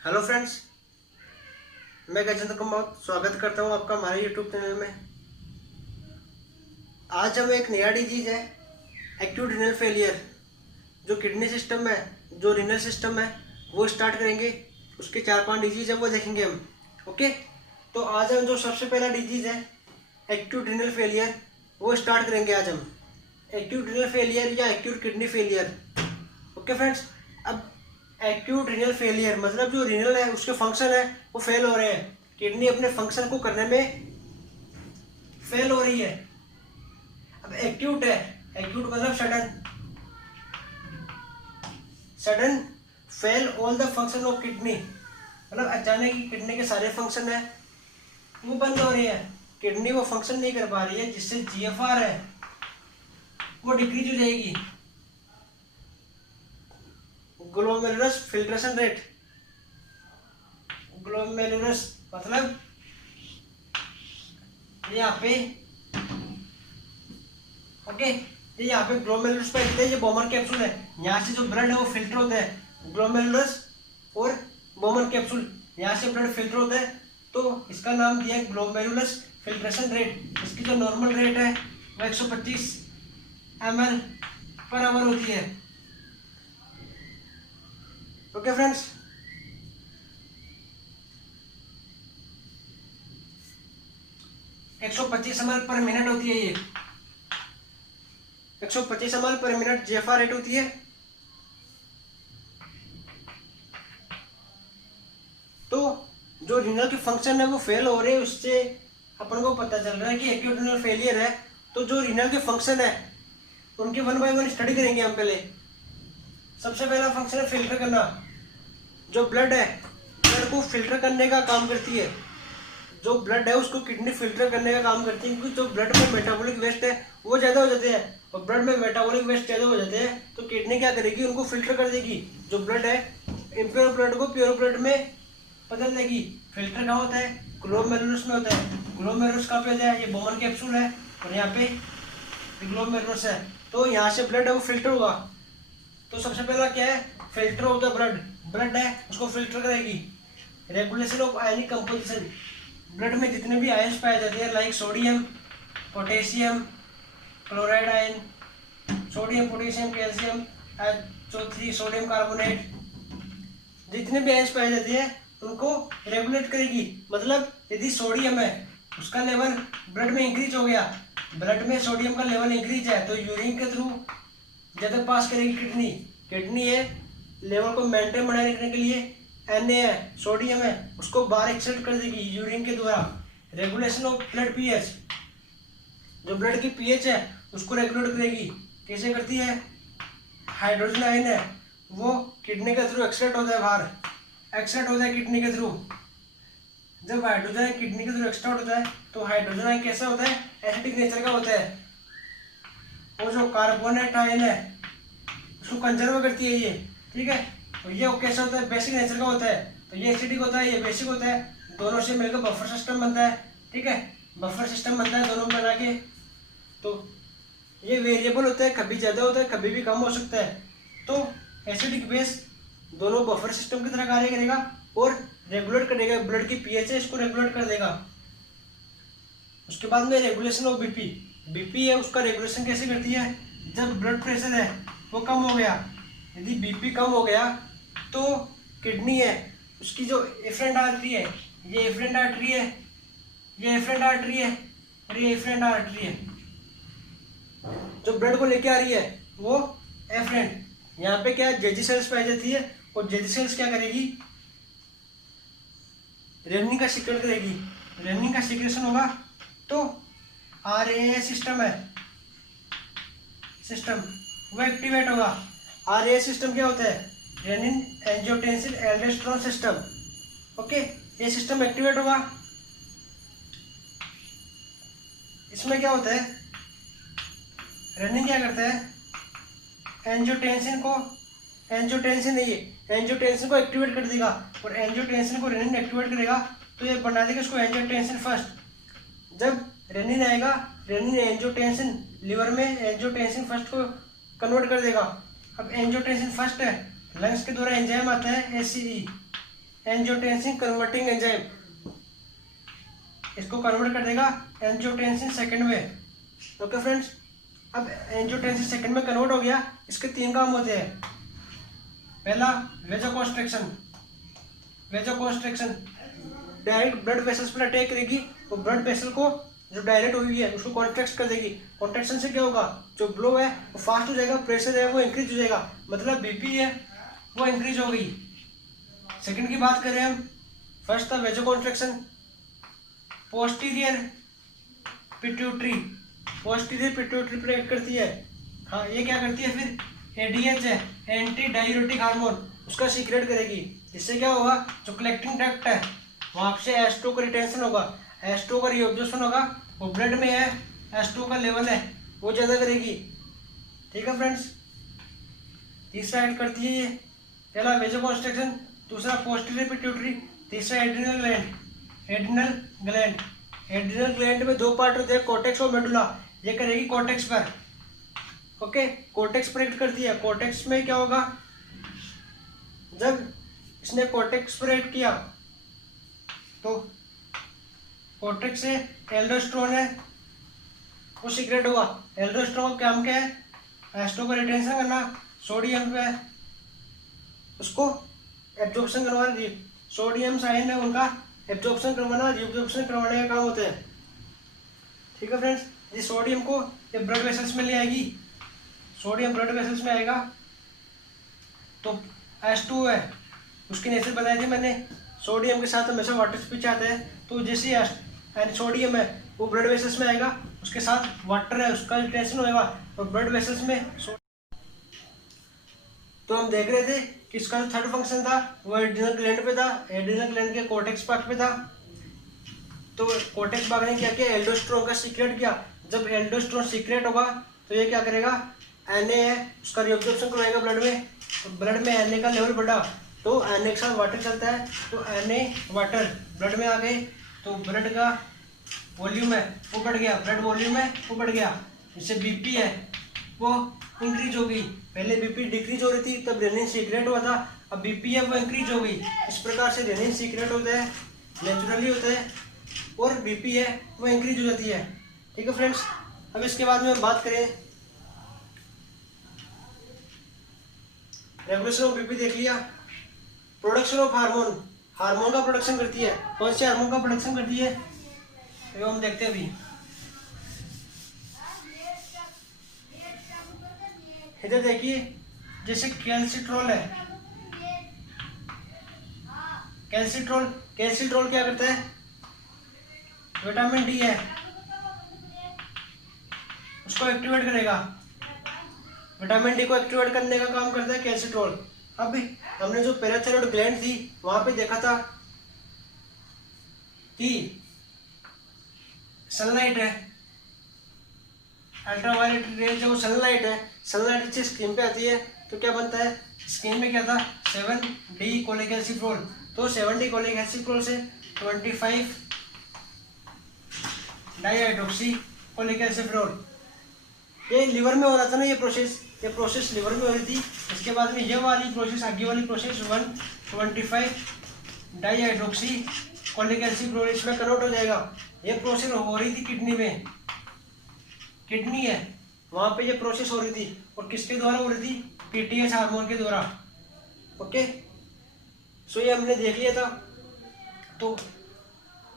Hello friends, मैं गजेंद्र कुमार स्वागत करता हूं आपका हमारे यूट्यूब चैनल में। आज हम एक नया डिजीज है एक्यूट रीनल फेलियर, जो किडनी सिस्टम है, जो रीनल सिस्टम है वो स्टार्ट करेंगे। उसके 4-5 डिजीज है वो देखेंगे हम। ओके, तो आज हम जो सबसे पहला डिजीज है एक्यूट रीनल फेलियर वो स्टार्ट करेंगे। आज हम एक्यूट रीनल फेलियर या acute kidney failure. Okay friends, अब एक्यूट रीनल फेलियर मतलब जो रीनल है उसके फंक्शन है वो फेल हो रहे हैं। किडनी अपने फंक्शन को करने में फेल हो रही है। अब एक्यूट है, एक्यूट मतलब sudden, sudden fail all the function of kidney, मतलब अचानक ही किडनी के सारे फंक्शन है वो बंद हो रही है। किडनी वो फंक्शन नहीं कर पा रही है, जिससे जीएफआर है वो डिक्रीज हो जाएगी। ग्लोमेरुलस फिल्ट्रेशन रेट, ग्लोमेरुलस मतलब यहाँ पे ओके, ये यहाँ पे ग्लोमेरुलस पे लिखते हैं, ये बोमन कैप्सूल है। यहाँ से जो ब्लड है वो फिल्टर होता है। ग्लोमेरुलस और बोमन कैप्सूल, यहाँ से ब्लड फिल्टर होता है, तो इसका नाम दिया है ग्लोमेरुलस फिल्ट्रेशन रेट। इसकी जो नॉर्मल रेट है वो 125 ml/h होती है। ओके फ्रेंड्स, एक 125 ml/min होती है। ये 125 ml/min जीएफआर रेट होती है। तो जो रीनल के फंक्शन है वो फेल हो रहे हैं, उससे अपन को पता चल रहा है कि एक्यूट रीनल फेलियर है। तो जो रीनल के फंक्शन है उनके 1 बाय 1 स्टडी करेंगे हम। पहले सबसे पहला फंक्शन है फिल्टर करना। जो ब्लड है, ब्लड को फिल्टर करने का काम करती है। जो ब्लड है उसको किडनी फिल्टर करने का काम करती है, क्योंकि जो ब्लड में मेटाबॉलिक वेस्ट है वो ज़्यादा हो जाते हैं, और ब्लड में मेटाबॉलिक वेस्ट ज़्यादा हो जाते हैं तो किडनी क्या करेगी, उनको फिल्टर कर देगी। जो ब्लड है इम्प्योर ब्लड को प्योर ब्लड में बदल देगी। फिल्टर कहाँ होता है? ग्लोमेरुलस में होता है। ग्लोमेरुलस कहाँ पे होता है? ये बोमन कैप्सूल है और यहाँ पे ग्लोमेरुलस है। तो यहाँ से ब्लड है वो फिल्टर होगा। तो सबसे पहला क्या है? Filter of the blood. Blood है उसको फिल्टर करेगी। Regulation of ionic composition, blood में जितने भी आयंस पाए जाते हैं like sodium, potassium, chloride ion, sodium, potassium, calcium, HO3, sodium carbonate, जितने भी आयंस पाए जाते हैं उनको रेगुलेट करेगी। मतलब यदि सोडियम है उसका लेवल ब्लड में इंक्रीज हो गया, ब्लड में सोडियम का लेवल इंक्रीज है तो यूरिन के थ्रू ज़्यादा पास करेगी किडनी। किडनी है लेवल को मेंटेन बनाए रखने के लिए Na है, सोडियम है, उसको बाहर एक्सल्ट कर देगी यूरिन के द्वारा। रेगुलेशन ऑफ ब्लड पीएच, जो ब्लड की पीएच है उसको रेगुलेट करेगी। कैसे करती है? हाइड्रोजन आयन है वो किडनी के थ्रू एक्सल्ट होता है, बाहर एक्सल्ट होता है किडनी के थ्रू। जब हाइड्रोजन आयन किडनी के थ्रू एक्सल्ट होता है तो हाइड्रोजन आयन कैसा होता है? एसिडिक नेचर का होता है। वो जो कार्बोनेट आयन है उसको कंजर्व करती है ये, ठीक है। तो ये कैसा होता है? बेसिक नेचर का होता है। तो ये एसिडिक होता है, ये बेसिक होता है, दोनों से मिलकर बफर सिस्टम बनता है, ठीक है। बफर सिस्टम बनता है दोनों मिला के। तो ये वेरिएबल होता है, कभी ज़्यादा होता है कभी भी कम हो सकता है। तो एसिडिक बेस दोनों बफर सिस्टम की तरह कार्य करेगा और रेगुलेट करेगा। ब्लड की पीएच है इसको रेगुलेट कर देगा। उसके बाद में रेगुलेशन ऑफ बीपी, बीपी है उसका रेगुलेशन कैसे करती है? जब ब्लड प्रेशर है वो कम हो गया, यदि बीपी कम हो गया तो किडनी है उसकी जो एफरेंट आर्टरी है, ये एफरेंट आर्टरी है, ये एफरेंट आर्टरी है और ये एफरेंट आर्टरी है, जो ब्लड को लेके आ रही है वो एफरेंट। यहाँ पे क्या जेजी सेल्स पाई जाती है और जेजी सेल्स क्या करेगी? रेनिन का सीक्रेट करेगी। रेनिन का सीक्रेशन होगा तो आरएए सिस्टम है, सिस्टम वो एक्टिवेट होगा। आरएए सिस्टम क्या होता है? Renin angiotensin aldosterone system. Okay, ये सिस्टम एक्टिवेट होगा। इसमें क्या होता है? रेनिन क्या करता है? एंजियोटेंसिन को, एंजियोटेंसिन नहीं है, एंजियोटेंसिन को एक्टिवेट कर देगा और एंजियोटेंसिन को रेनिन एक्टिवेट करेगा तो ये बना देगा इसको एंजियोटेंसिन फर्स्ट। जब रेनिन आएगा, रेनिन एंजियोटेंसिन लीवर में एंजियोटेंसिन फर्स्ट को कन्वर्ट कर देगा। अब एंजियोटेंसिन फर्स्ट है, लंग्स के द्वारा एंजाइम आता है एसीई, एंजियोटेंसिन कन्वर्टिंग एंजाइम, इसको कन्वर्ट कर देगा एंजियोटेंसिन सेकंड में। ओके फ्रेंड्स, अब एंजियोटेंसिन सेकंड में कन्वर्ट हो गया। इसके 3 काम होते हैं। पहला vasoconstriction, vasoconstriction direct blood vessels पर अटैक करेगी, वो ब्लड वेसल को जो डायरेक्ट हुई है उसको कॉन्ट्रैक्ट कर देगी। कॉन्ट्रैक्शन से क्या होगा, जो ब्लो है वो फास्ट हो जाएगा, प्रेशर है वो इंक्रीज हो जाएगा, मतलब बीपी है वो इंक्रीज हो गई। सेकंड की बात करें हम, फर्स्ट था vasoconstriction, posterior pituitary, posterior pituitary पर एक्ट करती है। हाँ, ये क्या करती है फिर, एडीएच है, एंटी डायूरेटिक हार्मोन, उसका सीक्रेट करेगी। जिससे क्या होगा, जो कलेक्टिंग डक्ट है वहाँ से एस्ट्रो का रिटेंशन होगा, एस्ट्रो का रीअब्जॉर्प्शन होगा, वो ब्लड में है, एस्ट्रो का लेवल है वो ज़्यादा करेगी। ठीक है फ्रेंड्स, तीसरा एक्ट करती है ये, पहला वेजोकॉन्स्ट्रिक्शन, दूसरा पोस्टीरियर पिट्यूटरी, तीसरा adrenal gland. Adrenal gland, adrenal gland में 2 पार्ट होते हैं, कॉर्टेक्स और मेडुला। ये करेगी कॉर्टेक्स पर। ओके, कॉर्टेक्स पर एक्ट करती है। कॉर्टेक्स में क्या होगा, जब इसने कॉर्टेक्स पर एक्ट किया तो कॉर्टेक्स से एल्डोस्टेरोन है वो सीक्रेट होगा। एल्डोस्टेरोन का काम क्या है, एस्ट्रो का रिटेंशन करना, सोडियम पे उसको एब्जॉर्प्शन करवाना, सोडियम साइन है उनका एब्जॉर्प्शन करवाना, रिअब्जॉर्प्शन करवाने का काम होता है। ठीक है फ्रेंड्स, ये सोडियम को ये ब्लड वेसल्स में ले आएगी, सोडियम ब्लड वेसल्स में आएगा तो H2 है, उसकी नेचर बताई थी मैंने, सोडियम के साथ हमेशा वाटर स्पीच आता है। तो जैसे यानी सोडियम है वो ब्लड वेसल्स में आएगा, उसके साथ वाटर है उसका रिटेंशन होगा और ब्लड वेसल्स में। तो हम देख रहे थे कि इसका जो थर्ड फंक्शन था वो एड्रिनल ग्लैंड पे था, एड्रिनल ग्लैंड के कॉर्टेक्स पार्ट पे था। तो कॉर्टेक्स पार्ट ने क्या किया, एल्डोस्टेरोन का सीक्रेट किया। जब एल्डोस्टेरोन सीक्रेट होगा तो ये क्या करेगा, Na है उसका रिअब्जॉर्प्शन करवाएगा ब्लड में, तो ब्लड में Na का लेवल बढ़ा तो Na के साथ वाटर चलता है, तो Na वाटर ब्लड में आ गए, तो ब्लड का वॉल्यूम है वो बढ़ गया, ब्लड वॉल्यूम है वो बढ़ गया। जिससे बीपी है वो इंक्रीज हो गई। पहले बीपी डिक्रीज हो रही थी तब रेनिन सीक्रेट हुआ था, अब बीपी है वो इंक्रीज हो गई। इस प्रकार से रेनिन सीक्रेट होता है, नेचुरली होता है, और बीपी है वो इंक्रीज हो जाती है। ठीक है फ्रेंड्स, अब इसके बाद में बात करें, रेगुलेशन ऑफ बीपी देख लिया। प्रोडक्शन ऑफ हार्मोन, हार्मोन का प्रोडक्शन करती है। कौन से हार्मोन का प्रोडक्शन करती है तो हम देखते हैं अभी। इधर देखिए, जैसे कैल्सिट्रॉल है, कैल्सिट्रॉल, कैल्सिट्रॉल क्या करता है, विटामिन डी है उसको एक्टिवेट करेगा, विटामिन डी को एक्टिवेट करने का काम करता है कैल्सिट्रॉल। अब हमने जो पैराथायरॉइड ग्लैंड थी वहां पे देखा था कि सनलाइट है, अल्ट्रावायलेट रेज जो सनलाइट है, सनलाइट अच्छी स्किन पे आती है तो क्या बनता है, स्किन में क्या था 7D कोलेकैल्सिफेरॉल। तो 7D कोलेकैल्सिफेरॉल से 25 डाईहाइड्रोक्सी कोलेकैल्सिफेरॉल, ये लिवर में हो रहा था ना, ये प्रोसेस लिवर में हो रही थी। इसके बाद में ये वाली प्रोसेस, आगे वाली प्रोसेस 125 डाईहाइड्रोक्सी कोलेकैल्सिफेरॉल इसमें कन्वर्ट हो जाएगा। ये प्रोसेस हो रही थी किडनी में, किडनी है वहाँ पे ये प्रोसेस हो रही थी, और किसके द्वारा हो रही थी, PTH हार्मोन के द्वारा। ओके, सो ये हमने देख लिया था। तो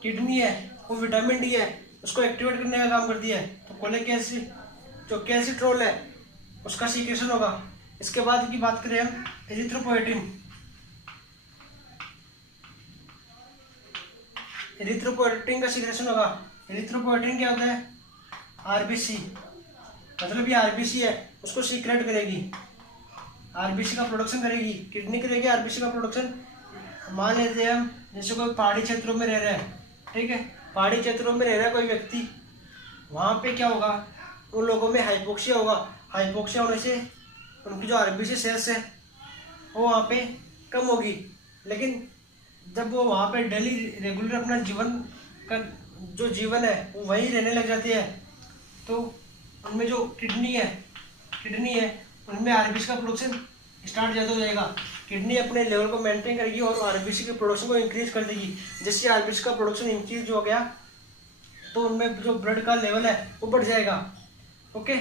किडनी है वो विटामिन डी है उसको एक्टिवेट करने का काम करती है, तो कोलेकैल्सी जो कैल्सिट्रॉल है उसका सीक्रेशन होगा। इसके बाद की बात करें हम एरिथ्रोपोएटिन, एरिथ्रोपोएटिन का सीक्रेशन होगा। एरिथ्रोपोएटिन क्या होता है, आरबीसी, मतलब ये आरबीसी है उसको सीक्रेट करेगी, आरबीसी का प्रोडक्शन करेगी, किडनी करेगी आरबीसी का प्रोडक्शन। मान लेते हैं हम जैसे कोई पहाड़ी क्षेत्रों में रह रहा है, ठीक है, पहाड़ी क्षेत्रों में रह रहा है कोई व्यक्ति, वहाँ पे क्या होगा, उन लोगों में हाइपोक्सिया होगा। हाइपोक्सिया होने से उनकी जो आरबीसी सेल्स है वो वहाँ पे कम होगी। लेकिन जब वो वहाँ पे डेली रेगुलर अपना जीवन का जो जीवन है वो वहीं रहने लग जाती है, तो उनमें जो किडनी है उनमें आरबीसी का प्रोडक्शन स्टार्ट ज़्यादा हो जाएगा। किडनी अपने लेवल को मेंटेन करेगी और आरबीसी के प्रोडक्शन को इंक्रीज कर देगी। जैसे आरबीसी का प्रोडक्शन इंक्रीज हो गया तो उनमें जो ब्लड का लेवल है वो बढ़ जाएगा। ओके,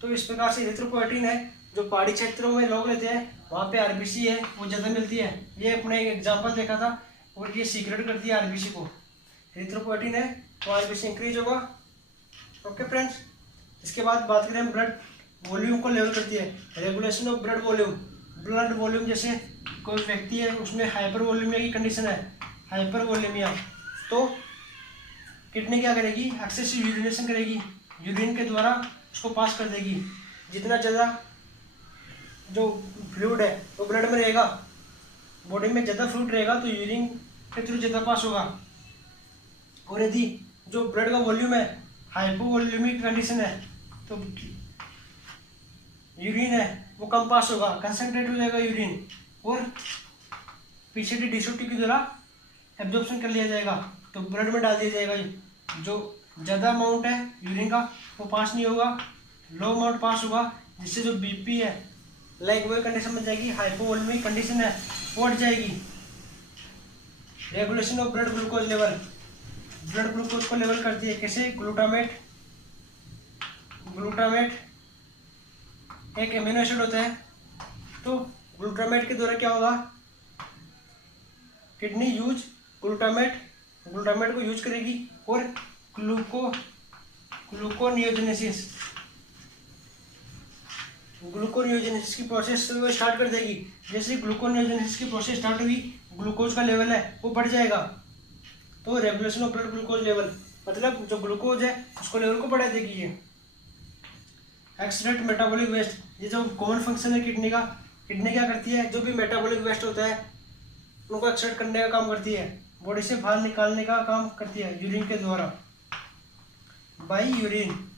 तो इस प्रकार से एरिथ्रोपोएटिन है जो पहाड़ी क्षेत्रों में लोग लेते हैं, वहाँ पे आरबीसी है वो ज़्यादा मिलती है। ये अपने एक एग्जाम्पल देखा था और ये सीक्रेट कर दिया आरबीसी को। एरिथ्रोपोएटिन है तो आरबीसी इंक्रीज होगा। ओके फ्रेंड्स, इसके बाद बात करें हम ब्लड वॉल्यूम को लेवल करती है, regulation of blood volume. Blood volume जैसे कोई व्यक्ति है उसमें हाइपर वॉल्यूमिया की कंडीशन है, हाइपर वॉल्यूमिया, तो किडनी क्या करेगी, एक्सेसिव यूरिनेशन करेगी, यूरिन के द्वारा उसको पास कर देगी। जितना ज़्यादा जो फ्लूइड है वो ब्लड में रहेगा, बॉडी में ज़्यादा फ्लूइड रहेगा तो यूरिन के थ्रू ज़्यादा पास होगा। और यदि जो ब्लड का वॉल्यूम है हाइपोवॉल्यूमिक कंडीशन है तो यूरिन है वो कम पास होगा, कंसंट्रेट हो जाएगा यूरिन और पीसीटी डिसोटी के द्वारा एब्जॉर्प्शन कर लिया जाएगा, तो ब्लड में डाल दिया जाएगा। जो ज़्यादा अमाउंट है यूरिन का वो पास नहीं होगा, लो अमाउंट पास होगा, जिससे जो बीपी है लाइक वही कंडीशन बन जाएगी, हाइपोवॉल्यूमिक कंडीशन है वो हट जाएगी। Regulation of blood glucose level, blood glucose को लेवल करती है कैसे, ग्लूटामेट। ग्लूटामेट एक एमिनो एसिड होता है, तो ग्लूटामेट के द्वारा क्या होगा, किडनी यूज ग्लूटामेट को यूज करेगी और ग्लूकोनियोजेनेसिस की प्रोसेस वो स्टार्ट कर देगी। जैसे ग्लूकोनियोजेनेसिस की प्रोसेस स्टार्ट हुई, ग्लूकोज का लेवल है वो बढ़ जाएगा, तो regulation of blood glucose level, मतलब जो ग्लूकोज है उसको लेवल को बढ़ा देगी। ये एक्सलेट मेटाबॉलिक वेस्ट, ये जो कॉमन फंक्शन है किडनी का, किडनी क्या करती है, जो भी मेटाबॉलिक वेस्ट होता है उनको एक्सलेट करने का काम करती है, बॉडी से बाहर निकालने का काम करती है यूरिन के द्वारा, बाई यूरिन।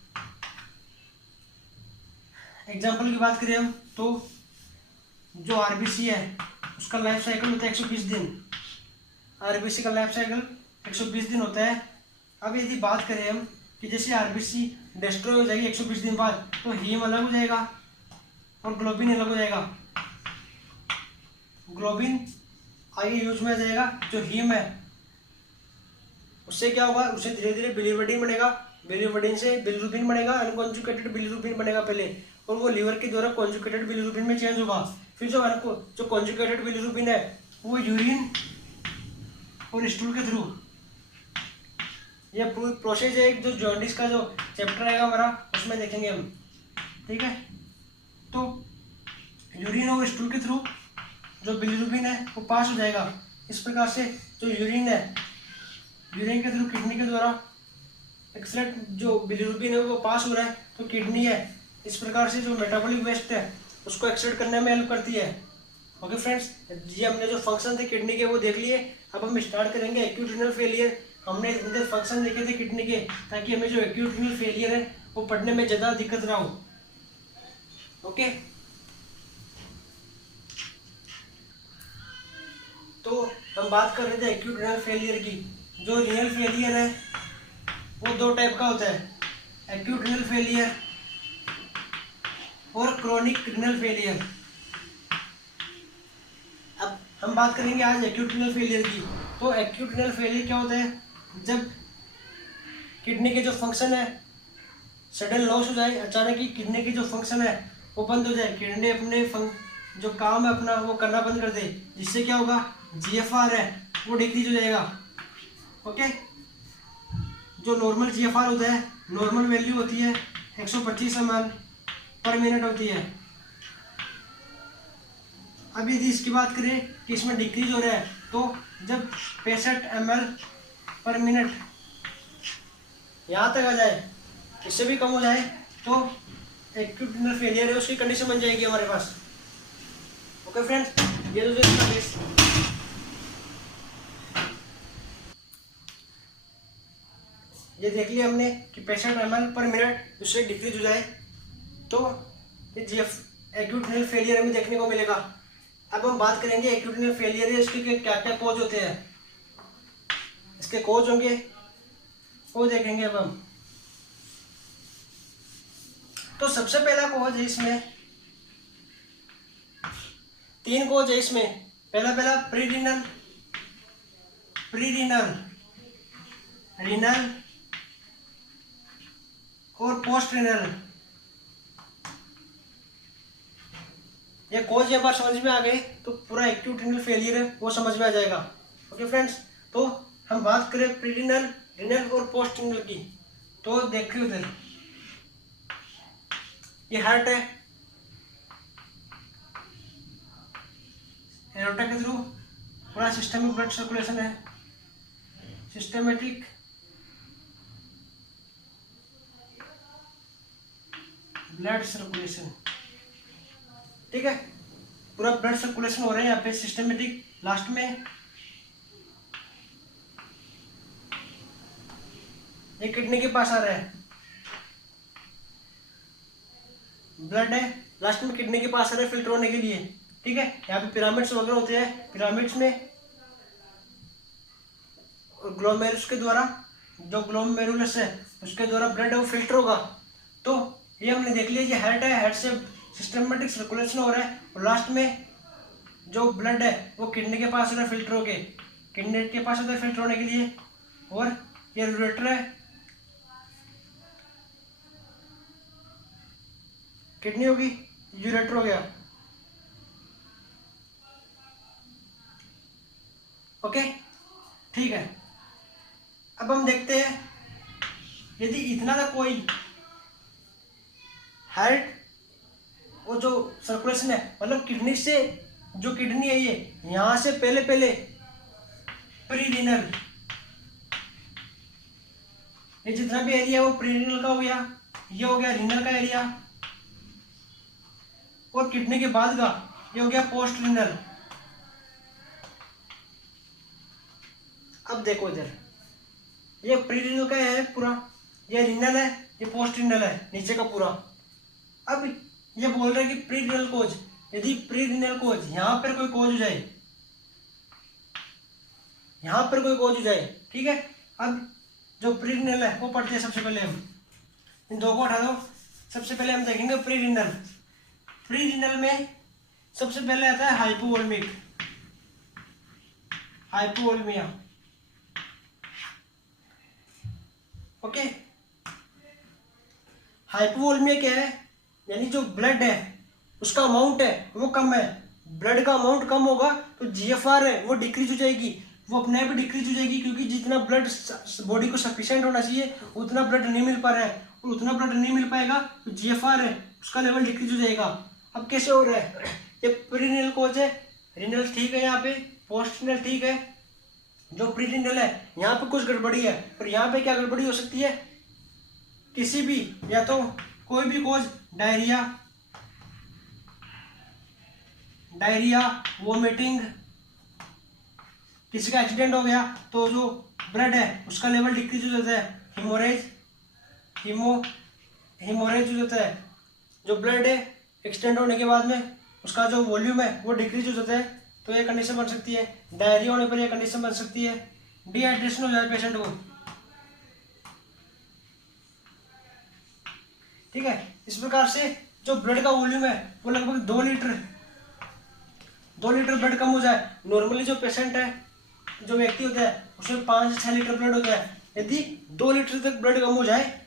एग्जाम्पल की बात करें हम तो जो आरबीसी है उसका लाइफ साइकिल होता है 120 दिन, आरबीसी का लाइफ साइकिल 120 दिन होता है। अब यदि बात करें हम कि जैसे आरबीसी डिस्ट्रॉय हो जाएगी 120 दिन बाद, तो हीम अलग हो जाएगा और ग्लोबिन अलग हो जाएगा। ग्लोबिन आगे यूज में आ जाएगा, जो हीम है उससे क्या होगा, उससे धीरे धीरे बिलिरुबिन बनेगा, बिलिरुबिन से बिलिरुबिन बनेगा, अनकॉन्जुगेटेड बिलिरुबिन बनेगा पहले, और वो लीवर के द्वारा कॉन्जुगेटेड बिलिरुबिन में चेंज होगा। फिर जो कॉन्जुगेटेड बिलिरुबिन है वो यूरिन और स्टूल के थ्रू, ये पूरी प्रोसेस है। जो जॉन्डिस का जो चैप्टर आएगा हमारा उसमें देखेंगे हम, ठीक है। तो यूरिन और स्टूल के थ्रू जो बिलिरुबिन है वो पास हो जाएगा। इस प्रकार से जो यूरिन है, यूरिन के थ्रू किडनी के द्वारा एक्सलेट जो बिलिरुबिन है वो पास हो रहा है, तो किडनी है इस प्रकार से जो मेटाबॉलिक वेस्ट है उसको एक्सलेट करने में हेल्प करती है। ओके फ्रेंड्स, ये हमने जो फंक्शन थे किडनी के वो देख लिए। अब हम स्टार्ट करेंगे एक्यूट रीनल फेलियर। हमने इनके फंक्शन देखे थे किडनी के, ताकि हमें जो एक्यूट रीनल फेलियर है वो पढ़ने में ज़्यादा दिक्कत ना हो। ओके, तो हम बात कर रहे थे एक्यूट रीनल फेलियर की। जो रीनल फेलियर है वो दो टाइप का होता है, एक्यूट रीनल फेलियर और क्रोनिक रीनल फेलियर। अब हम बात करेंगे आज एक्यूट रीनल फेलियर की। तो एक्यूट रीनल फेलियर क्या होता है, जब किडनी के जो फंक्शन है सडन लॉस हो जाए, अचानक ही किडनी की जो फंक्शन है वो बंद हो जाए, किडनी अपने जो काम है अपना वो करना बंद कर दे, जिससे क्या होगा, जीएफआर है वो डिक्रीज हो जाएगा। ओके, जो नॉर्मल जीएफआर होता है, नॉर्मल वैल्यू होती है 125 ml पर मिनट होती है। अब यदि इसकी बात करें कि इसमें डिक्रीज हो रहा है, तो जब 65 ml पर मिनट यहाँ तक आ जाए, इससे भी कम हो जाए, तो एक्यूट रीनल फेलियर है उसकी कंडीशन बन जाएगी हमारे पास। ओके फ्रेंड्स, ये तो इसका बेस। ये देख लिया हमने कि 65 ml पर मिनट उससे डिक्रीज हो जाए तो ये एक्यूट रीनल फेलियर हमें देखने को मिलेगा। अब हम बात करेंगे एक्यूट रीनल फेलियर है इसके क्या क्या कॉज होते हैं, इसके कॉज होंगे वो देखेंगे अब हम। तो सबसे पहला कॉज है इसमें तीन कोज है इसमें। पहला प्री रीनल, रीनल और पोस्ट रीनल। ये कोज एक बार समझ में आ गए तो पूरा एक्यूट रीनल फेलियर है वो समझ में आ जाएगा। ओके फ्रेंड्स, तो हम बात करें प्री रीनल, रीनल और पोस्ट रीनल की। तो देखिए उधर ये हार्ट है, एरोटा के थ्रू पूरा सिस्टमिक ब्लड सर्कुलेशन है, सिस्टमेटिक ब्लड सर्कुलेशन। ठीक है, पूरा ब्लड सर्कुलेशन हो रहा है यहाँ पे सिस्टमेटिक। लास्ट में ये किडनी के पास आ रहा है, ब्लड है, लास्ट में किडनी के पास आ रहा है फिल्टर होने के लिए। ठीक है, यहाँ पे पिरामिड्स वगैरह होते हैं, पिरामिड्स में ग्लोमेरुलस के द्वारा, जो ग्लोमेरुलस है उसके द्वारा ब्लड है वो फिल्टर होगा। तो ये हमने देख लिया, ये हेड है, हेड से सिस्टमेटिक सर्कुलेशन हो रहा है और लास्ट में जो ब्लड है वो किडनी के पास है फिल्टर होके, किडनी के पास होता है फिल्टर होने के लिए। और ये यूरेटर है, किडनी होगी, यूरेटर हो गया। ओके, ठीक है। अब हम देखते हैं यदि इतना था कोई हार्ट, वो जो सर्कुलेशन है मतलब किडनी से, जो किडनी है ये यहां से पहले प्री रीनल, ये जितना भी एरिया है वो प्री रीनल का हो गया, ये हो गया रीनल का एरिया, और किडनी के बाद का ये हो गया पोस्ट रीनल। अब देखो इधर ये प्री रीनल का है पूरा, ये रीनल है, ये पोस्ट रीनल है नीचे का पूरा। अब ये बोल रहे हैं कि प्री रीनल कोज, यदि प्री रीनल कोज यहां पर कोई कोज हो जाए, यहां पर कोई कोज हो जाए, ठीक है। अब जो प्री रीनल है वो पढ़ते हैं सबसे पहले हम, इन दो को उठा दो। सबसे पहले हम देखेंगे प्री रीनल। प्री रीनल में सबसे पहले आता है हाइपोवोल्मिक, हाइपोवोल्मिया। ओके, हाइपोवोल्मिया क्या है, यानी जो ब्लड है उसका अमाउंट है वो कम है, ब्लड का अमाउंट कम होगा तो जीएफआर है वो डिक्रीज हो जाएगी, वो अपने आप डिक्रीज हो जाएगी, क्योंकि जितना ब्लड बॉडी को सफिशिएंट होना चाहिए उतना ब्लड नहीं मिल पा रहा है, और उतना ब्लड नहीं मिल पाएगा तो जीएफआर है उसका लेवल डिक्रीज हो जाएगा। अब कैसे हो रहा है, ये प्री रीनल कोज है, रीनल ठीक है, यहाँ पे पोस्ट रीनल ठीक है। जो प्री रीनल है यहाँ पे कुछ गड़बड़ी है, और यहाँ पे क्या गड़बड़ी हो सकती है, किसी भी, या तो कोई भी कोज, डायरिया, वोमिटिंग, किसी का एक्सीडेंट हो गया तो जो ब्लड है उसका लेवल डिक्रीज हो जाता है, हिमोरेज हो जाता है, जो ब्लड है एक्सीडेंट होने के बाद में उसका जो वॉल्यूम है वो डिक्रीज हो जाता है, तो ये कंडीशन बन सकती है। डायरिया होने पर यह कंडीशन बन सकती है, डिहाइड्रेशन हो जाए पेशेंट को। ठीक है, इस प्रकार से जो ब्लड का वॉल्यूम है वो लगभग 2 लीटर ब्लड कम हो जाए। नॉर्मली जो पेशेंट है, जो व्यक्ति होता है उसमें 5 से 6 लीटर ब्लड होता है, यदि 2 लीटर तक ब्लड कम हो जाए,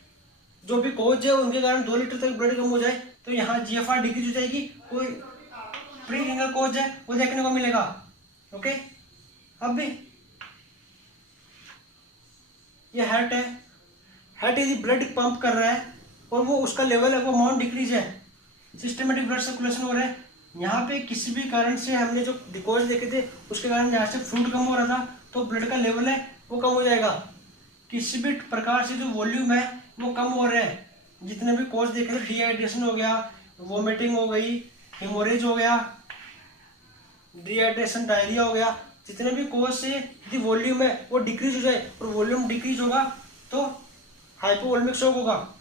जो भी कोज है उनके कारण 2 लीटर तक ब्लड कम हो जाए, तो यहाँ जीएफआर डिक्रीज हो जाएगी, कोई प्री रीनल कोज है वो देखने को मिलेगा। ओके, अब भी ये हार्ट है, हार्ट यदि ब्लड पंप कर रहा है और वो उसका लेवल है वो अमाउंट डिक्रीज है, सिस्टमेटिक ब्लड सर्कुलेशन हो रहा है, यहाँ पे किसी भी कारण से हमने जो कोज देखे थे उसके कारण यहाँ से फ्लूइड कम हो रहा था तो ब्लड का लेवल है वो कम हो जाएगा। किसी भी प्रकार से जो वॉल्यूम है वो कम हो रहा है, जितने भी कोज देखे थे, डिहाइड्रेशन हो गया, वोमिटिंग हो गई, हेमोरेज हो गया, डिहाइड्रेशन, डायरिया हो गया, जितने भी कोज से यदि वॉल्यूम है वो डिक्रीज हो जाए, और वॉल्यूम डिक्रीज होगा तो हाइपोवोल्मिक शॉक होगा।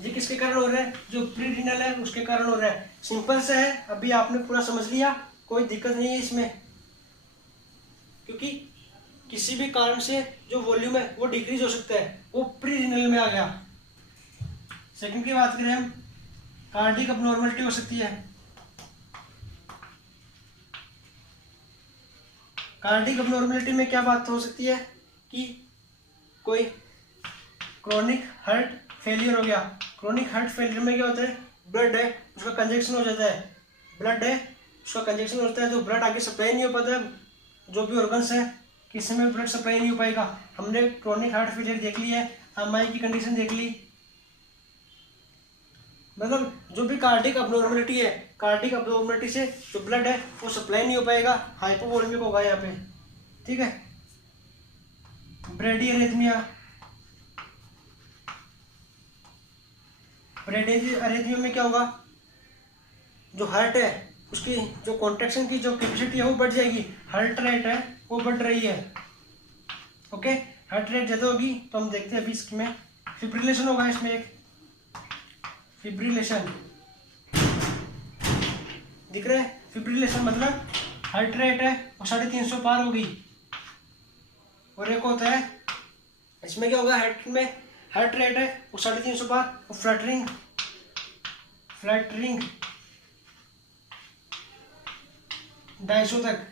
ये किसके कारण हो रहा है, जो प्री रीनल है उसके कारण हो रहा है। सिंपल से है, अभी आपने पूरा समझ लिया, कोई दिक्कत नहीं है इसमें, क्योंकि किसी भी कारण से जो वॉल्यूम है वो डिक्रीज हो सकता है, वो प्री रीनल में आ गया। सेकंड की बात करें हम, कार्डिक अबनॉर्मलिटी हो सकती है, कार्डिक अबनॉर्मलिटी में क्या बात हो सकती है कि कोई क्रोनिक हार्ट फेलियर हो गया। क्रोनिक हार्ट फेलियर में क्या होता है, ब्लड है उसका कंजेक्शन हो जाता है, ब्लड है उसका कंजेक्शन होता है तो ब्लड आगे सप्लाई नहीं हो पाता है, जो भी ऑर्गन्स है किसी में ब्लड सप्लाई नहीं हो पाएगा। हमने क्रोनिक हार्ट फेलियर देख ली है, एमआई की कंडीशन देख ली, मतलब जो भी कार्डिक अबनॉर्मलिटी है, कार्डिक अबनॉर्मलिटी से जो ब्लड है वो सप्लाई नहीं हो पाएगा, हाइपोवोलेमिक होगा यहाँ पे, ठीक है। ब्रेडी अरेथमिया, ब्रेडी अरेथमिया में क्या होगा, जो हार्ट है उसकी जो कॉन्ट्रैक्शन की जो कैपेसिटी है वो बढ़ जाएगी, हार्ट रेट है वो बढ़ रही है, ओके। हार्ट रेट ज़्यादा होगी तो हम देखते हैं अभी इसमें फिब्रिलेशन होगा, इसमें एक फिब्रिलेशन दिख रहा है, फिब्रिलेशन मतलब हार्ट रेट है वो 350 पार होगी। और एक होता है इसमें क्या होगा, हार्ट में हार्ट रेट है वो 350 पार, और फ्लटरिंग फ्लटरिंग 250 तक,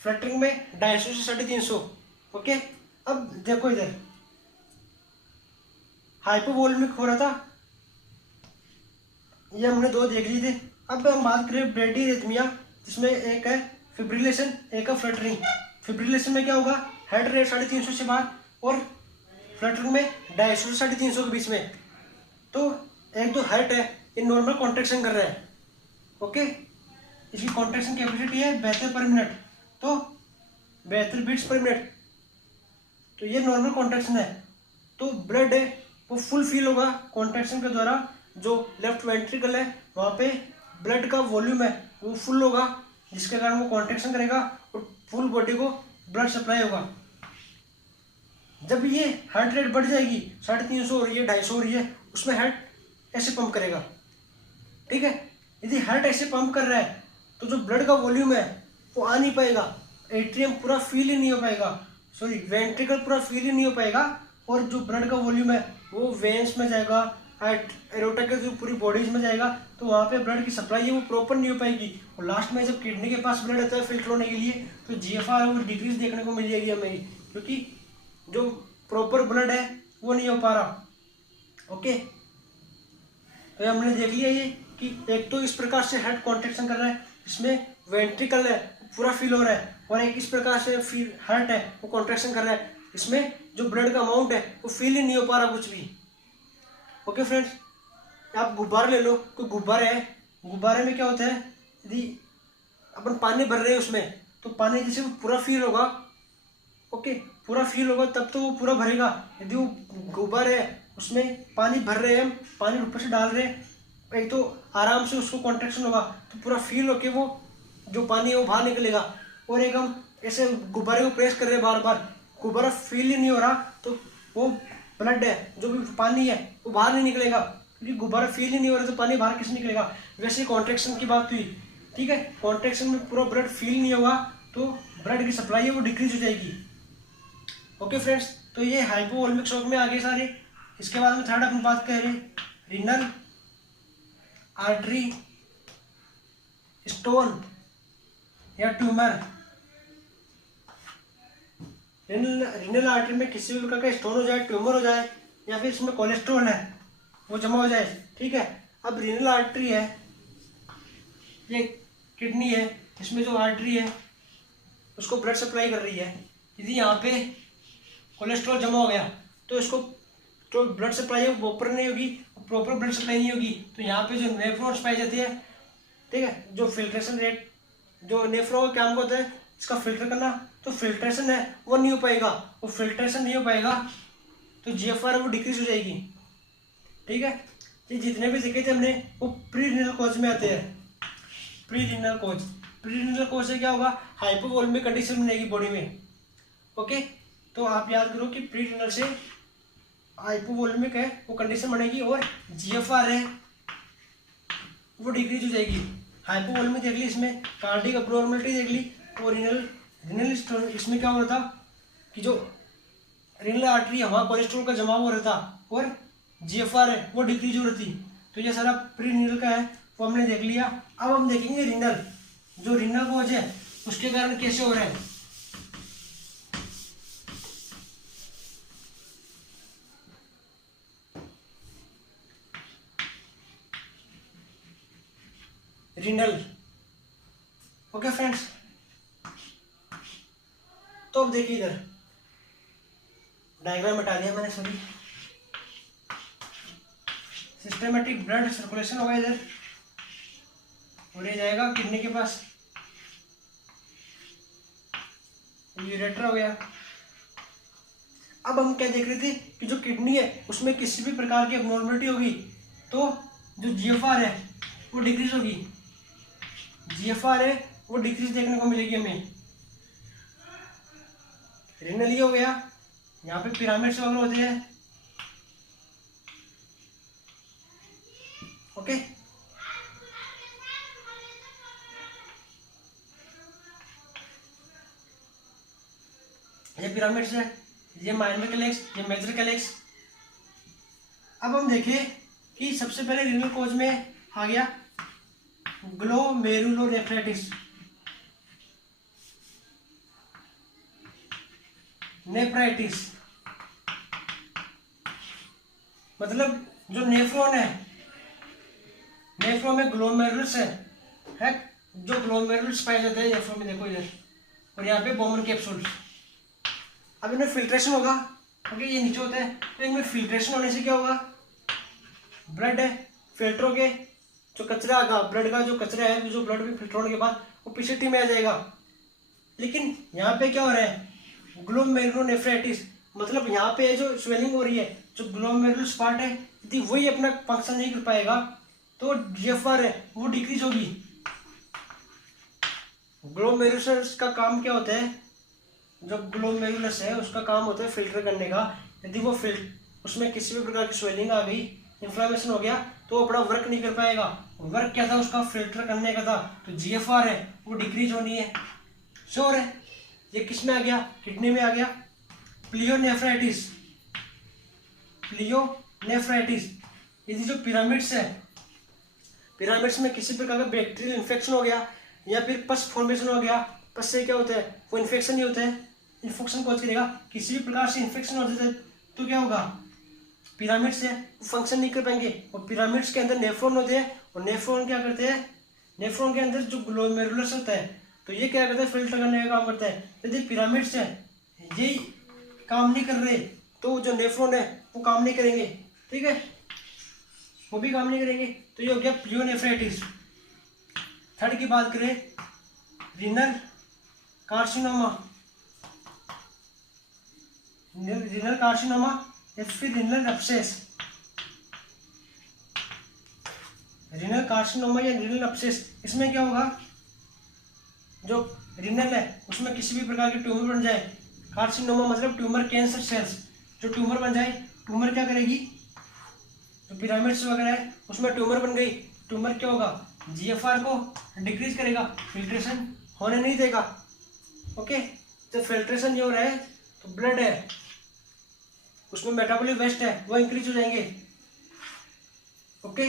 फ्लटरिंग में 250 से 350, ओके। अब देखो इधर हाइपोवोलेमिक हो रहा था, ये हमने दो देख ली थे। अब हम बात करें ब्रेडी अरेथमिया, जिसमें एक है फिब्रिलेशन एक है फ्लटरिंग। फिब्रिलेशन में क्या होगा, हार्ट रेट 350 से बाहर और फ्लटरिंग में 250 से 350 के बीच में। तो एक जो हार्ट है ये नॉर्मल कॉन्ट्रैक्शन कर रहा है, ओके। इसकी कॉन्ट्रैक्शन कैपेसिटी है 72 पर मिनट, तो 72 बीट्स पर मिनट, तो ये नॉर्मल कॉन्ट्रैक्शन है। तो ब्लड है वो फुल फील होगा कॉन्ट्रैक्शन के द्वारा, जो लेफ्ट वेंट्रिकल है वहाँ पे ब्लड का वॉल्यूम है वो फुल होगा, जिसके कारण वो कॉन्ट्रैक्शन करेगा और फुल बॉडी को ब्लड सप्लाई होगा। जब ये हार्ट रेट बढ़ जाएगी 350 हो रही है 250 हो रही है, उसमें हार्ट ऐसे पंप करेगा, ठीक है। यदि हार्ट ऐसे पंप कर रहा है तो जो ब्लड का वॉल्यूम है वो आ नहीं पाएगा, एट्रियम पूरा फील ही नहीं हो पाएगा, सॉरी वेंट्रिकल पूरा फील ही नहीं हो पाएगा, और जो ब्लड का वॉल्यूम है वो वेन्स में जाएगा, एरोटा के जो पूरी बॉडीज में जाएगा, तो वहाँ पे ब्लड की सप्लाई है वो प्रॉपर नहीं हो पाएगी। और लास्ट में जब किडनी के पास ब्लड आता है फिल्टर होने के लिए, तो जीएफआर और डिक्रीज देखने को मिल जाएगी हमें, क्योंकि जो प्रॉपर ब्लड है वो नहीं हो पा रहा, ओके। तो हमने देख लिया ये कि एक तो इस प्रकार से हार्ट कॉन्ट्रैक्शन कर रहा है, इसमें वेंट्रिकल है पूरा फील हो रहा है, और एक इस प्रकार से हार्ट है वो कॉन्ट्रैक्शन कर रहा है, इसमें जो ब्लड का अमाउंट है वो फील ही नहीं हो पा रहा कुछ भी, ओके फ्रेंड्स। आप गुब्बारे ले लो, कोई गुब्बारे है, गुब्बारे में क्या होता है, यदि अपन पानी भर रहे हैं उसमें, तो पानी जैसे वो पूरा फील होगा, ओके, पूरा फील होगा तब तो वो पूरा भरेगा। यदि वो गुब्बारे है उसमें पानी भर रहे हैं, पानी ऊपर से डाल रहे हैं, एक तो आराम से उसको कॉन्ट्रैक्शन होगा तो पूरा फील होके वो जो पानी है वो बाहर निकलेगा, और एक हम ऐसे गुब्बारे को प्रेस कर रहे हैं बार बार, गुब्बारा फील ही नहीं हो रहा, तो वो ब्लड है जो भी पानी है वो बाहर नहीं निकलेगा, क्योंकि गुब्बारा फील ही नहीं हो रहा तो पानी बाहर किससे निकलेगा। वैसे कॉन्ट्रैक्शन की बात हुई, ठीक है, कॉन्ट्रैक्शन में पूरा ब्लड फील नहीं होगा तो ब्लड की सप्लाई है वो डिक्रीज हो जाएगी, ओके फ्रेंड्स। तो ये हाइपोवोलेमिक शॉक में आगे सारे। इसके बाद में थर्ड अपन बात कर रहे हैं रीनल आर्टरी स्टोन या ट्यूमर। रीनल आर्टरी में किसी भी प्रकार का स्टोन हो जाए, ट्यूमर हो जाए, या फिर इसमें कोलेस्ट्रॉल है वो जमा हो जाए, ठीक है। अब रीनल आर्टरी है, ये किडनी है, इसमें जो आर्टरी है उसको ब्लड सप्लाई कर रही है, यदि यहाँ पे कोलेस्ट्रॉल जमा हो गया तो इसको जो ब्लड सप्लाई है वो प्रॉपर नहीं होगी, प्रॉपर ब्लड सप्लाई नहीं होगी, तो यहाँ पे जो नेफ्रॉन्स पाई जाती है, ठीक है, जो फिल्ट्रेशन रेट, जो नेफ्रॉन का काम होता है इसका फिल्टर करना, तो फिल्ट्रेशन है वो नहीं हो पाएगा, वो फिल्ट्रेशन नहीं हो पाएगा तो जीएफआर वो डिक्रीज हो जाएगी, ठीक है। ये जितने भी देखे थे हमने वो प्री रीनल कॉज में आते हैं। Pre renal cause, pre renal cause से क्या होगा, हाइपोवोलेमिक कंडीशन बनेगी बॉडी में, ओके। तो आप याद करो कि प्री रीनल से हाइपोवोलेमिक है वो कंडीशन बनेगी, और जीएफआर है वो डिक्रीज हो जाएगी। हाइपोवोलेमिक देख ली, इसमें कार्डिक अबनॉर्मलिटी देख ली, और रीनल स्टोन, इसमें क्या हो रहा था कि जो रीनल आर्टरी है वहाँ कोलेस्ट्रॉल का जमा हो रहा था, और जीएफआर है वो डिक्रीज हो रही थी, तो ये सारा प्री रीनल का है वो हमने देख लिया। अब हम देखेंगे रीनल, जो रीनल कोज है उसके कारण कैसे हो रहा है। Renal, okay friends. तो अब देखिए इधर डायग्राम हटा दिया मैंने, सॉरी। सिस्टमेटिक ब्लड सर्कुलेशन होगा इधर, और ये जाएगा किडनी के पास, यूरेटर हो गया। अब हम क्या देख रहे थे कि जो किडनी है उसमें किसी भी प्रकार की एबनॉर्मलिटी होगी तो जो जीएफआर है वो डिक्रीज होगी, जीएफआर है वो डिक्रीज देखने को मिलेगी हमें। रीनल ये हो गया, यहाँ पे पिरामिड्स वगैरह होते हैं, ओके। ये पिरामिड्स है, ये माइनर कैलेक्स, ये मेजर कैलेक्स। अब हम देखें कि सबसे पहले रीनल कोज में आ गया ग्लोमेरुलोनेफ्राइटिस, नेफ्राइटिस मतलब जो नेफ्रॉन है, नेफ्रॉन में ग्लोमेरुलस है जो ग्लोमेरुलस पाए जाते हैं नेफ्रॉन में, देखो इधर, और यहाँ पे बोमन कैप्सूल्स। अब इनमें फिल्ट्रेशन होगा, ओके, ये नीचे होता है, तो इनमें फिल्ट्रेशन होने से क्या होगा, ब्लड है फिल्टर हो के जो कचरा आगा, ब्लड का जो कचरा है, जो ब्लड में फिल्टर होने के बाद वो पीछे टी में आ जाएगा। लेकिन यहाँ पे क्या हो रहा है, ग्लोमेरुलोनेफ्राइटिस मतलब यहाँ पे जो स्वेलिंग हो रही है, जो ग्लोमेरुलस पार्ट है, यदि वही अपना फंक्शन नहीं कर पाएगा तो जीएफआर है वो डिक्रीज होगी। ग्लोमेरुलस का काम क्या होता है, जो ग्लोमेरुलस है उसका काम होता है फिल्टर करने का। यदि वो उसमें किसी भी प्रकार की स्वेलिंग आ गई, इन्फ्लामेशन हो गया, तो वो अपना वर्क नहीं कर पाएगा। वर्क क्या था उसका, फिल्टर करने का था, तो जीएफआर है वो डिक्रीज होनी है। श्योर है, ये किस में आ गया, किडनी में आ गया। प्लियोनेफ्राइटिस, प्लियोनेफ्राइटिस यदि जो पिरामिड्स है, पिरामिड्स में किसी प्रकार का बैक्टीरियल इन्फेक्शन हो गया या फिर पस फॉर्मेशन हो गया, पस से क्या होता है, वो इन्फेक्शन नहीं होता है, इन्फेक्शन कॉज करेगा। किसी भी प्रकार से इन्फेक्शन हो जाता है तो क्या होगा, पिरामिड्स है वो फंक्शन नहीं कर पाएंगे। और पिरामिड्स के अंदर नेफ्रॉन होते हैं, और नेफ्रॉन क्या करते हैं, नेफ्रॉन के अंदर जो ग्लोमेरुलस होता है, तो ये क्या करता है, फिल्टर करने का काम करता है। यदि पिरामिड्स है ये काम नहीं कर रहे तो जो नेफ्रॉन है वो काम नहीं करेंगे, ठीक है, वो भी काम नहीं करेंगे। तो ये हो गया प्लियोनेफ्राइटिस। थर्ड की बात करें, रीनल कार्सिनोमा, रीनल कार्सिनोमा या फिर रीनल एब्सेस, रीनल कार्सिनोमा या रीनल एब्सेस, इसमें क्या होगा, जो रीनल है उसमें किसी भी प्रकार के ट्यूमर बन जाए, कार्सिनोमा मतलब ट्यूमर, कैंसर सेल्स, जो ट्यूमर बन जाए, ट्यूमर क्या करेगी, जो पिरामिड्स वगैरह है उसमें ट्यूमर बन गई, ट्यूमर क्या होगा, जीएफआर को डिक्रीज करेगा, फिल्ट्रेशन होने नहीं देगा, ओके। जब फिल्ट्रेशन नहीं हो रहा है तो ब्लड है उसमें मेटाबॉलिक वेस्ट है वो इंक्रीज हो जाएंगे, ओके।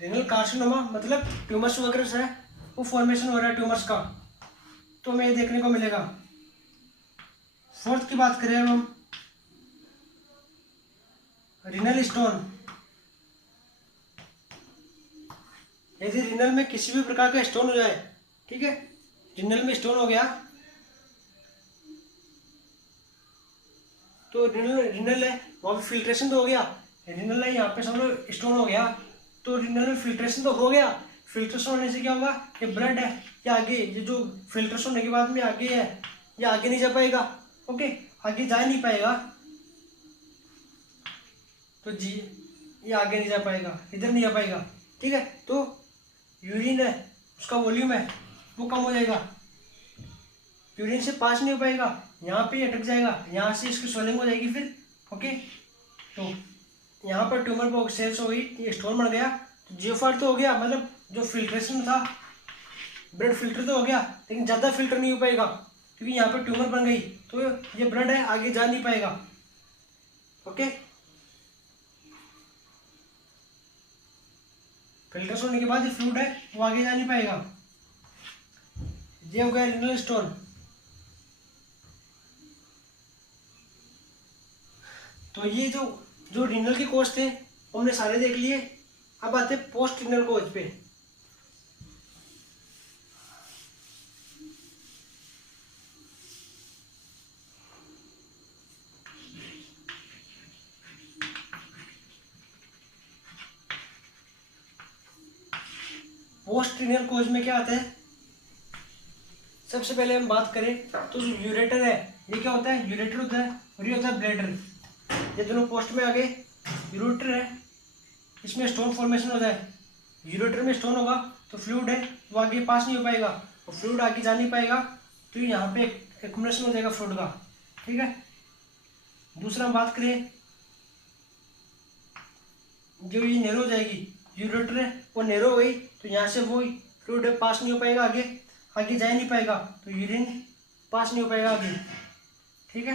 रीनल कार्सिनोमा मतलब ट्यूमर्स वगैरह है वो फॉर्मेशन हो रहा है ट्यूमर्स का, तो हमें ये देखने को मिलेगा। फोर्थ की बात करें हम, रीनल स्टोन, यदि रीनल में किसी भी प्रकार का स्टोन हो जाए, ठीक है, रीनल में स्टोन हो गया तो रीनल है वहाँ पे फिल्ट्रेशन तो हो गया, रीनल है यहाँ पे समझो स्टोन हो गया, तो रीनल में फिल्ट्रेशन तो हो गया, फिल्ट्रेशन होने से क्या होगा, ये ब्लड है ये आगे, ये जो फिल्ट्रेशन होने के बाद में आगे है ये आगे नहीं जा पाएगा, ओके, आगे जा नहीं पाएगा, तो जी ये आगे नहीं जा पाएगा, इधर नहीं जा पाएगा, ठीक है। तो यूरिन है उसका वॉल्यूम है वो कम हो जाएगा, यूरिन से पास नहीं हो पाएगा, यहाँ पे अटक जाएगा, यहाँ से इसकी स्वेलिंग हो जाएगी फिर, ओके। तो यहाँ पर ट्यूमर को सेल्स हो गई, ये स्टोन बन गया, तो जीएफआर तो हो गया, मतलब जो फिल्ट्रेशन था, ब्लड फिल्टर तो हो गया, लेकिन ज़्यादा फिल्टर नहीं हो पाएगा क्योंकि यहाँ पर ट्यूमर बन गई, तो ये ब्लड है आगे जा नहीं पाएगा, ओके। फिल्टर होने के बाद ये फ्लूइड है वो आगे जा नहीं पाएगा। ये हो गया रीनल स्टोन। तो ये जो रीनल के कोज थे हमने सारे देख लिए। अब आते पोस्ट रीनल कोज पे। पोस्ट रीनल कोज में क्या आता है, सबसे पहले हम बात करें तो जो यूरेटर है ये क्या होता है, यूरेटर होता है और ये होता है ब्लैडर। ये दोनों पोस्ट में आगे यूरेटर है, इसमें स्टोन फॉर्मेशन होता है। यूरेटर में स्टोन होगा तो फ्लूइड है वो आगे पास नहीं हो पाएगा और फ्लूइड आगे जा नहीं पाएगा, तो यहाँ पे एक्युमुलेशन हो जाएगा फ्लूइड का। ठीक है। दूसरा हम बात करें, जो ये नैरो हो जाएगी, यूरेटर है वो नैरो हो गई तो यहाँ से वो फ्लूइड पास नहीं हो पाएगा, आगे जा नहीं पाएगा, तो यूरिन पास नहीं हो पाएगा आगे। ठीक है।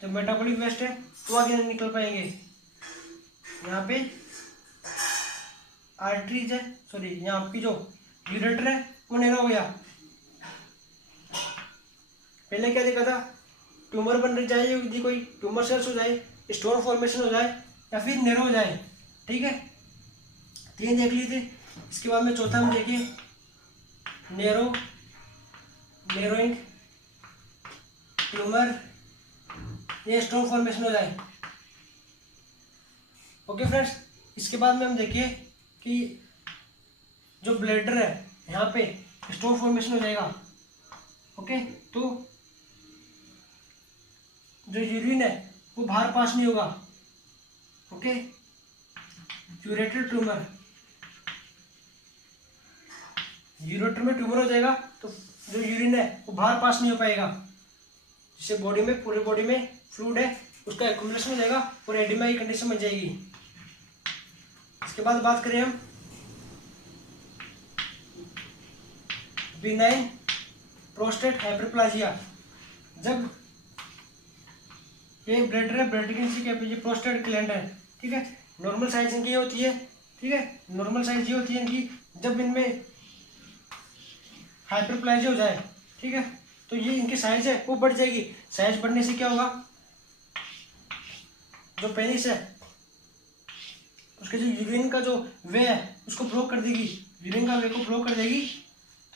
जो मेटाबॉलिक वेस्ट है वो आगे नहीं निकल पाएंगे। यहाँ पे आर्टरीज है, सॉरी यहाँ की जो यूरेटर है वो नैरो हो गया। पहले क्या देखा था, ट्यूमर बन जाए, यदि कोई ट्यूमर सेल्स हो जाए, स्टोन फॉर्मेशन हो जाए या फिर नैरो हो जाए। ठीक है, तीन देख लिए थे। इसके बाद में चौथा हम देखिए नैरोइंग ट्यूमर, ये स्टोन फॉर्मेशन हो जाए। ओके फ्रेंड्स, इसके बाद में हम देखिए कि जो ब्लैडर है यहाँ पे स्टोन फॉर्मेशन हो जाएगा। ओके, तो जो यूरिन है वो बाहर पास नहीं होगा। ओके, यूरेटर ट्यूमर, यूरेटर में ट्यूमर हो जाएगा तो जो यूरिन है वो बाहर पास नहीं हो पाएगा, जिससे बॉडी में, पूरे बॉडी में फ्लूइड है उसका एक्युमुलेशन हो जाएगा और एडिमा की कंडीशन बन जाएगी। इसके बाद बात करें हम बिनाइन प्रोस्टेट हाइपरप्लाजिया। जब ये ब्लैडर है, ब्लैडर के नीचे क्या है, प्रोस्टेट ग्लैंड है। ठीक है, नॉर्मल साइज इनकी होती है। ठीक है, नॉर्मल साइज ये होती है इनकी, जब इनमें हाइपरप्लाजिया हो जाए, ठीक है, तो ये इनकी साइज है वो बढ़ जाएगी। साइज बढ़ने से क्या होगा, जो पेनिस है उसके जो यूरिन का जो वे है उसको ब्लॉक कर देगी, यूरिन का वे को ब्लॉक कर देगी,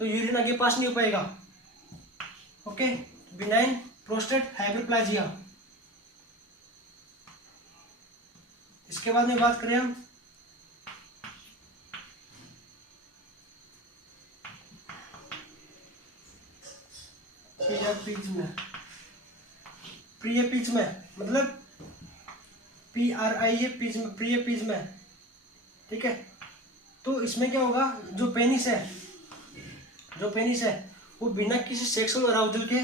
तो यूरिन आगे पास नहीं हो पाएगा। Okay, benign prostate hyperplasia. इसके बाद में बात करें हम प्रियपिज्म, मतलब प्रियपिज्म। ठीक है, तो इसमें क्या होगा, जो पेनिस है वो बिना किसी सेक्सुअल अराउजल के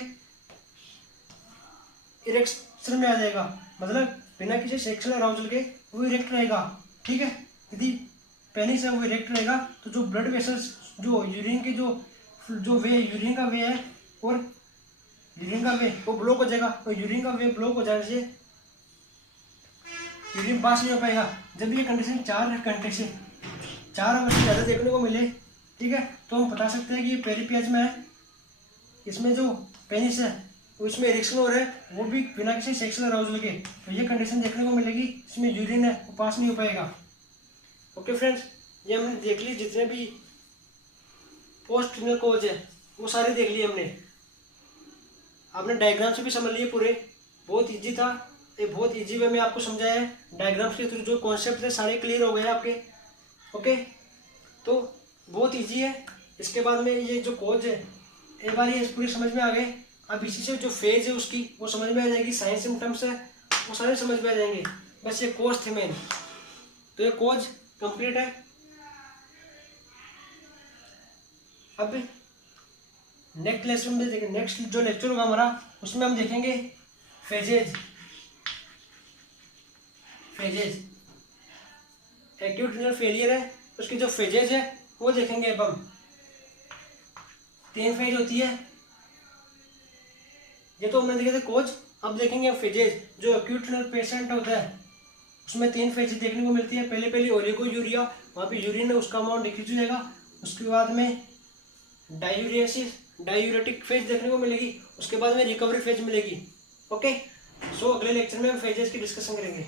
इरेक्शन में आ जाएगा, मतलब बिना किसी सेक्सुअल अराउजल के वो इरेक्ट रहेगा। ठीक है, यदि पेनिस है वो इरेक्ट रहेगा तो जो ब्लड वेसल्स, जो यूरिन के जो वे, यूरिन का वे है और यूरिन का वे वो ब्लॉक हो जाएगा, और यूरिन का वे ब्लॉक हो जाने से यूरिन पास नहीं हो पाएगा। जब ये कंडीशन 4 अगर से ज़्यादा देखने को मिले, ठीक है, तो हम बता सकते हैं कि ये पेरिपिज्म है। इसमें जो पेनिस है वो इसमें इरेक्शन हो रहा है, वो भी बिना किसी सेक्सुअल अराउजल के, तो ये कंडीशन देखने को मिलेगी। इसमें यूरिन है वो पास नहीं हो पाएगा। ओके फ्रेंड्स, ये हमने देख ली, जितने भी पोस्ट रीनल कोज है वो सारे देख लिए हमने। आपने डायग्राम से भी समझ लिए पूरे, बहुत इजी था ये, बहुत इजी वे में आपको समझाया है। डायग्राम्स के थ्रू जो कॉन्सेप्ट थे सारे क्लियर हो गए आपके। ओके, तो बहुत इजी है। इसके बाद में ये जो कोज है, एक बार ये पूरी समझ में आ गए, अब इसी से जो फेज है उसकी वो समझ में आ जाएगी, साइंस सिम्टम्स है वो सारे समझ में आ जाएंगे। बस ये कोज थे मेन, तो ये कोज कंप्लीट है। अब नेक्स्ट लेसन में देखेंगे, नेक्स्ट जो लेक्चर होगा हमारा उसमें हम देखेंगे फेजेज एक्यूट रीनल फेलियर है, उसकी जो फेजेज है वो देखेंगे। अब हम 3 फेज होती है, ये तो हमने देखे थे कोज। अब देखेंगे फेजेज, जो एक्यूट रीनल पेशेंट होता है उसमें 3 फेज देखने को मिलती है। पहले ओलिगो यूरिया, वहाँ पे यूरिन उसका अमाउंट डिक्रीज हो जाएगा। उसके बाद में डायूरियासिस, डायूरेटिक फेज देखने को मिलेगी। उसके बाद में रिकवरी फेज मिलेगी। ओके, सो अगले लेक्चर में हम फेजेस की डिस्कशन करेंगे।